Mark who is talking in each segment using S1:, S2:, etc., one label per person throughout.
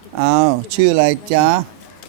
S1: อ้าวชื่ออะไรจ๊ะ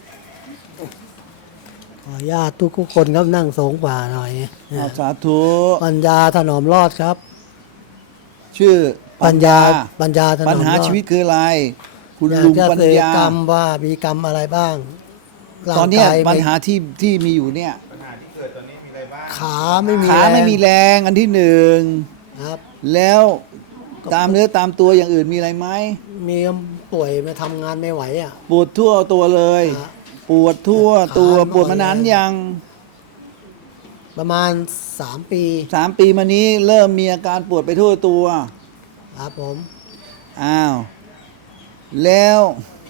S2: ขออนุญาตทุกคนครับนั่งสงกว่าหน่อย
S1: อ้าวสาธุ
S2: ปัญญาถนอมรอดครับ
S1: ชื่อปัญญา
S2: ปัญญาถนอมรอด
S1: ปัญหาชีวิตคืออะไร คุณ
S2: อยาก
S1: ลุง
S2: จะ
S1: ปัญ
S2: เสก
S1: ญาก
S2: รรมว่ามีกรรมอะไรบ้างร่าง
S1: ตอนเนี้ย
S2: กาย
S1: ปัญ
S2: ไม่
S1: หาที่มีอยู่เนี่ย
S3: ปัญหาที่เกิดตอนนี้มีอะไรบ้าง
S2: ขาไม่มี
S1: ขาไม่มี
S2: แรง
S1: แรงอันที่หนึ่ง
S2: ครับ
S1: แล้วตามเนื้อตามตัวอย่างอื่นมีอะไรไหม
S2: มีป่วยมาทำงานไม่ไหวอ่ะ
S1: ปวดทั่วตัวเลย
S2: ฮะ
S1: ปวดทั่วตัว
S2: ขา
S1: ปวดมานานยัง
S2: ประมาณ3 ปี
S1: 3 ปีมานี้เริ่มมีอาการปวดไปทั่วตัว
S2: ครับผม
S1: อ้าวแล้ว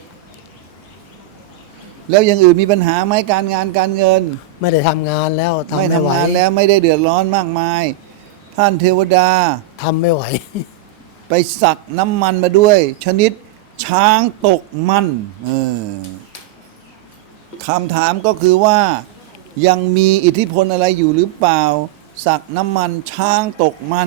S1: อย่างอื่นมีปัญหาไหมการงานการเงิน
S2: ไม่ได้ทำงานแล้วทำ
S1: ไม่
S2: ไม่ไหว
S1: ทำงานแล้วไม่ได้เดือดร้อนมากมาย ท่านเทวดา
S2: ทำไม่ไหว
S1: ไปสักน้ำมันมาด้วย ชนิดช้างตกมันคำถามก็คือว่ายังมีอิทธิพลอะไรอยู่หรือเปล่า สักน้ำมันช้างตกมัน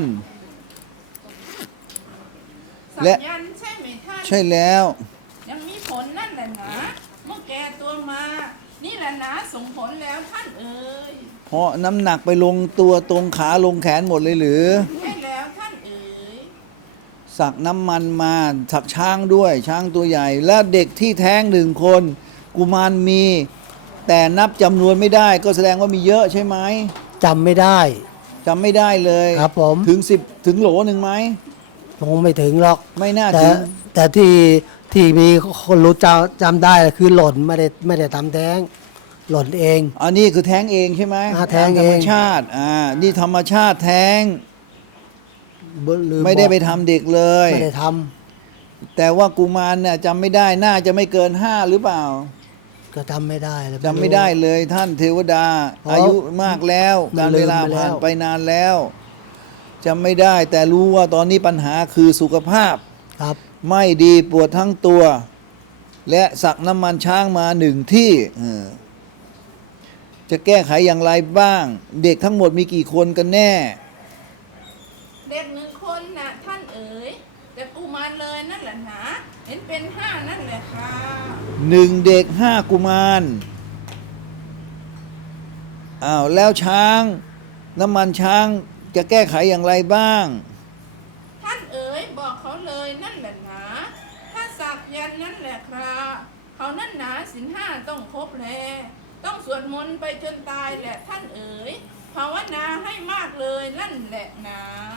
S4: สัญ
S1: และ
S4: ญาณใช่ไหมท่าน
S1: ใช่แล้ว
S4: ยังมีผลนั่นแหละนะเมื่อแกตัวมา นี่แหละนะส่งผลแล้วท่านเอ๋ย
S1: เพราะน้ำหนักไปลงตัวตรงขาลงแขนหมดเลยหรือ
S4: ใช่แล้วท่านเอ๋ย
S1: สักน้ำมันมาสักช้างด้วยช้างตัวใหญ่ และเด็กที่แท้ง1 คน กุมารมี แต่นับจำนวนไม่ได้ ก็แสดงว่ามีเยอะใช่ไหม
S2: จำไม่ได้
S1: จำไม่ได้เลย
S2: ครับผม
S1: ถึง10ถึงโหลหนึ่งไหม
S2: คงไม่ถึงหรอก
S1: ไม่น่า
S2: แต่
S1: ถึง
S2: แต่ที่มีคนรู้จำได้คือหล่นไม่ได้ทำแท้งหล่นเอง
S1: อันนี้คือแท้งเองใช่ไหม
S2: แท้ง
S1: ธร
S2: เอ
S1: รง มชาตินี่ธรรมชาติแท้ง
S2: ลืม
S1: ไม่ได้
S2: บอก
S1: ไปทำเด็กเลย
S2: ไม่ได้ท
S1: แต่ว่ากุมารเนี่ยจำไม่ได้น่าจะไม่เกิน5หรือเปล่า
S2: ำก็จำไม่ได้แล้ว
S1: จำไม่ได้เลยท่านเทวดา
S2: เพราะ
S1: อายุมากแล้ว
S2: มัน
S1: การเวลา
S2: ลืมไปแล้ว
S1: ผ่านไปนานแล้วจำไม่ได้แต่รู้ว่าตอนนี้ปัญหาคือสุขภาพ
S2: ครับ
S1: ไม่ดีปวดทั้งตัว และสักน้ำมันช้างมา1 ที่จะแก้ไขอย่างไรบ้าง เด็กทั้งหมดมีกี่คนกันแน่
S4: เด็ก1 คนนะท่านเอ๋ยแต่กูมารเลยนั่นแหละนะเห็นเป็น5นั่นแหละค่ะ
S1: 1 เด็ก5 กุมารอ้าวแล้วช้างน้ำมันช้างจะแก้ไขอย่างไรบ้าง
S4: ท่านเอ๋ยบอกเขาเลยนั่นแหละนะถ้าสักยันต์นั่นแหละครับเขานั่นหนาศีล5ต้องครบแลต้องสวดมนต์ไปจนตายแหละท่านเอ๋ยภาวนาให้มากเลยนั่นแหละนะ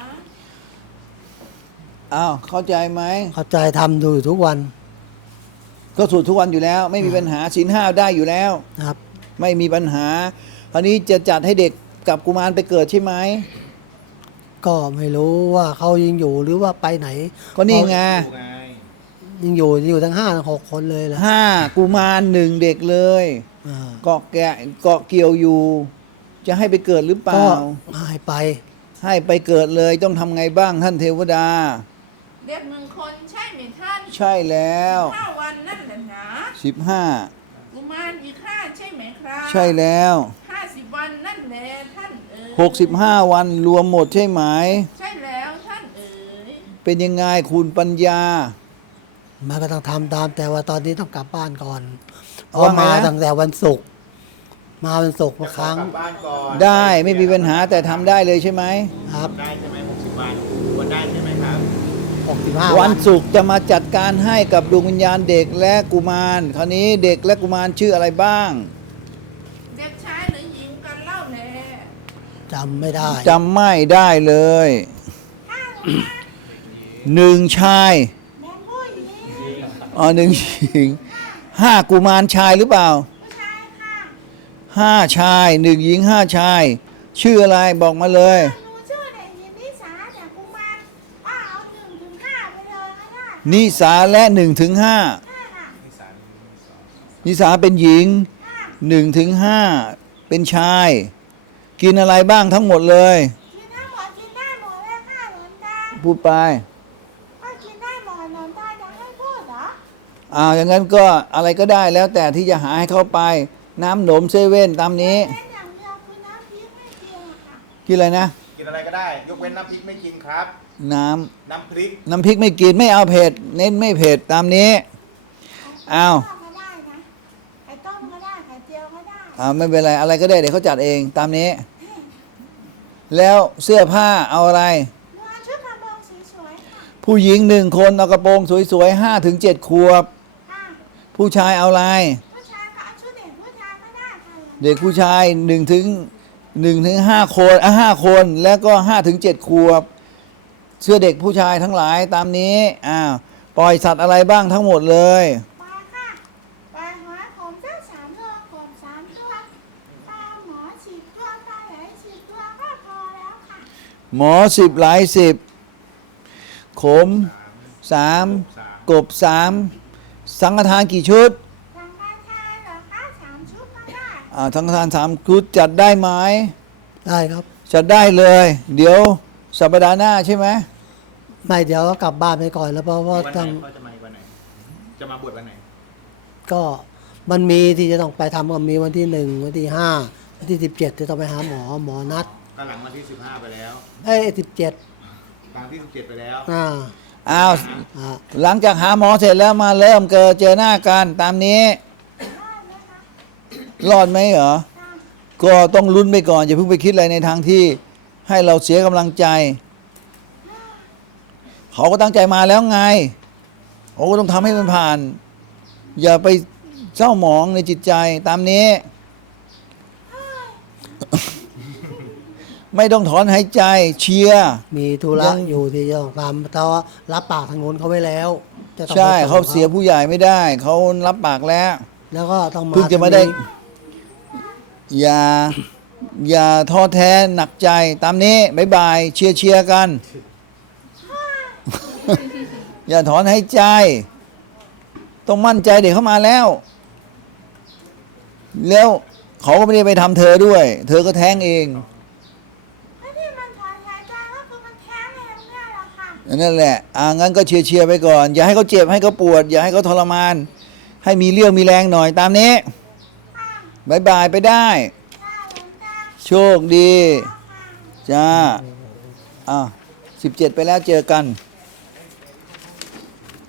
S1: อ้าวเข้าใจไหม
S2: เข้าใจทำดูอยู่ทุกวัน
S1: ก็สวดทุกวันอยู่แล้ว ไม่มีปัญหาศีล5ได้อยู่แล้ว
S2: ครับ
S1: ไม่มีปัญหาคราวนี้จะจัดให้เด็กกับกุมารไปเกิดใช่ไหม
S2: ก็ไม่รู้ว่าเขายังอยู่หรือว่าไปไหน
S1: ก็นี่ไง
S3: ถูกไง
S2: ยังอยู่ทั้ง5-6 คนเลยแหละ
S1: 5 กุมาร1 เด็กเลย
S2: อ่า
S1: เกาะเกี่ยวอยู่ จะให้ไปเกิดหรือเป
S2: ก็
S1: ล่า
S2: หายไป
S1: ให้ไปเกิดเลยต้องทำไงบ้างท่านเทวดา
S4: เด็ก1 คนใช่ไหมท่าน
S1: ใช่แล้ว
S4: 5 วันนั่นแหละนะ
S1: 15
S4: กุมารอีก5ใช่ไหมครับ
S1: ใช่แล้ว
S4: 50 วันนั่นแหละท่านเอ๋ย
S1: 65 วันรวมหมดใช่ไหม
S4: ใช่แล้วท่านเอ๋ย
S1: เป็นยังไงคุณปัญญา
S2: มันก็ต้องทำตามแต่ว่าตอนนี้ต้องกลับบ้านก่อนเพ
S1: ว่า
S2: ราะ
S1: ไง
S2: มา
S1: นะ
S2: ตั้งแต่วันศุกร์มาวันศุกร์มา
S3: จะ
S2: ค
S3: ขอ
S2: รั้ง
S3: กลับบ้านก่อน
S1: ได้ไม่มีปัญหาแต่ทำได้เลยใช่ไหม
S2: ครับ
S3: ได้ใช่ไหม60 วันวันได้ใช่ไหมครับ
S2: 65
S1: วันศุกร์จะมาจัดการให้กับดวงวิญญาณเด็กและกุมาร คราวนี้เด็กและกุมารชื่ออะไรบ้าง
S4: เด็กชายหรือหญิงกันเล่าแล
S2: จำไม่ได้
S1: จำไม่ได้เลย1 ชาย1 หญิง5 กุมารชายหรือเปล่า5 ชาย 1 หญิง 5 ชาย ชื่ออะไรบอกมาเลย
S5: หนูชื่อเด็กหญิงนิสาจากกุมารป้าเอา1 ถึง 5ไปเลยก็ได้
S1: นิสาและ1 ถึง 5
S5: ค่ะ
S1: นิสาเป็นหญิง1 ถึง 5 เป็นชาย กินอะไรบ้างทั้งหมดเลย
S5: กินได้หมดกินได้หมดเลยค่ะหลวงตา
S1: พูดไป
S5: ก็กินได้หมดหลวงตาจะให้พูดเหรอ
S1: อย่างนั้นก็อะไรก็ได้แล้วแต่ที่จะหาให้เขาไป น้ำหนมเซเว่นตามนี้
S5: เป็นอย่างเดียวคือน้ำพริกไม่กินอะค่ะ
S1: กินอะไรนะ
S3: กินอะไรก็ได้ ยกเว้นน้ำพริกไม่กินครับ
S1: น้
S3: น้ำพริก
S1: ำน้ำพริกไม่กินไม่เอาเผ็ด เน้นไม่เผ็ดตามนี้อ้าว
S5: ก็ได้นะไข่ต้มก็ได้ไข่เจียวก็ได้
S1: ไม่เป็นไรอะไรก็ได้เดี๋ยวเขาจัดเองตามนี้ แล้วเสื้อผ้าเอาอะไร
S5: เนื้อชุดกระโปรงสีสวยค่ะ
S1: ผู้หญิง1 คนเอากระโปรงสวยๆ5 ถึง 7 ขวบ
S5: ค่ะ
S1: ผู้ชายเอาอะไร
S5: ผู้ชายก็เอาชุดเด็กผู้ชายก็ได้ค่ะ
S1: เด็กผู้ชาย1 ถึง 5 คน5 คนแล้วก็5 ถึง 7 ขวบ เสื้อเด็กผู้ชายทั้งหลายตามนี้ปล่อยสัตว์อะไรบ้างทั้งหมดเลย
S5: ปลาค่ะปลาหัวผมเจ้า3 ตัวกบ3 ตัวปลาหมอ10 ตัวปลาไหล10 ตัวก็พอแล้วค่ะ
S1: หมอ10หลาย10ขม3กบ3สังฆทานกี่ชุด
S5: สังฆทานเหรอคะ3 ชุดก็ได้
S1: สังฆทาน3 ชุดจัดได้ไหม
S2: ได้ครับ
S1: จัดได้เลย เดี๋ยวสัปดาห์หน้าใช่ไหม
S2: ไม่เดี๋ยวก็กลับบ้านไปก่อนแล้วเพราะว่า
S3: วันไหน
S2: ต้อง
S3: เขาจะมาอีกวันไหน จะมาบวชวันไหน
S2: ก็มันมีที่จะต้องไปทำก็มีวันที่1วันที่5วันที่17ที่ต้องไปหาหมอนัด
S3: ก็หลังวันที่ 15 ไปแล้ว
S2: 17
S3: หลังที่ 17 ไปแล้ว
S1: อ้าว
S2: อ่า
S1: หลังจากหาหมอเสร็จแล้วมาเริ่มเจอหน้ากันตามนี้ รอดไหมเหรอ ก็ต้องลุ้นไปก่อนอย่าเพิ่งไปคิดอะไรในทางที่ให้เราเสียกำลังใจ เขาก็ตั้งใจมาแล้วไงเขาก็ต้องทำให้มันผ่าน อย่าไปเศร้าหมองในจิตใจตามนี้ ไม่ต้องถอนหายใจเชียร์
S2: มีธุระอยู่ที่จะต้องทำเพราะว่ารับปากทางโน้นเขาไว้แล้วจะต้อง
S1: ใช่
S2: ไปส่ง
S1: เขาเสียผู้ใหญ่ไม่ได้ เขารับปากแล้ว
S2: แล้วก็ต้องมา
S1: เพิ่งจะมาได้
S2: ทางนี้
S1: อย่าท้อแท้หนักใจตามนี้บายบายเชียร์กัน อย่าถอนหายใจ ต้องมั่นใจเด็กเข้ามาแล้ว แล้วเขาก็ไม่ได้ไปทำเธอด้วย เธอก็แท้งเอง
S5: ไม่ที่มันถอนหายใจก็คือมันแท้งเองเนี่ยแหละค่ะ
S1: นั่นแหละงั้นก็เชียร์ไปก่อน อย่าให้เขาเจ็บให้เขาปวด อย่าให้เขาทรมาน ให้มีเรี่ยวมีแรงหน่อยตามนี้
S5: ค่ะ
S1: บายบายไปได้
S5: ค่ะหลวงตา
S1: โชคดี
S5: ค่ะ
S1: จ้า17 ไปแล้วเจอกัน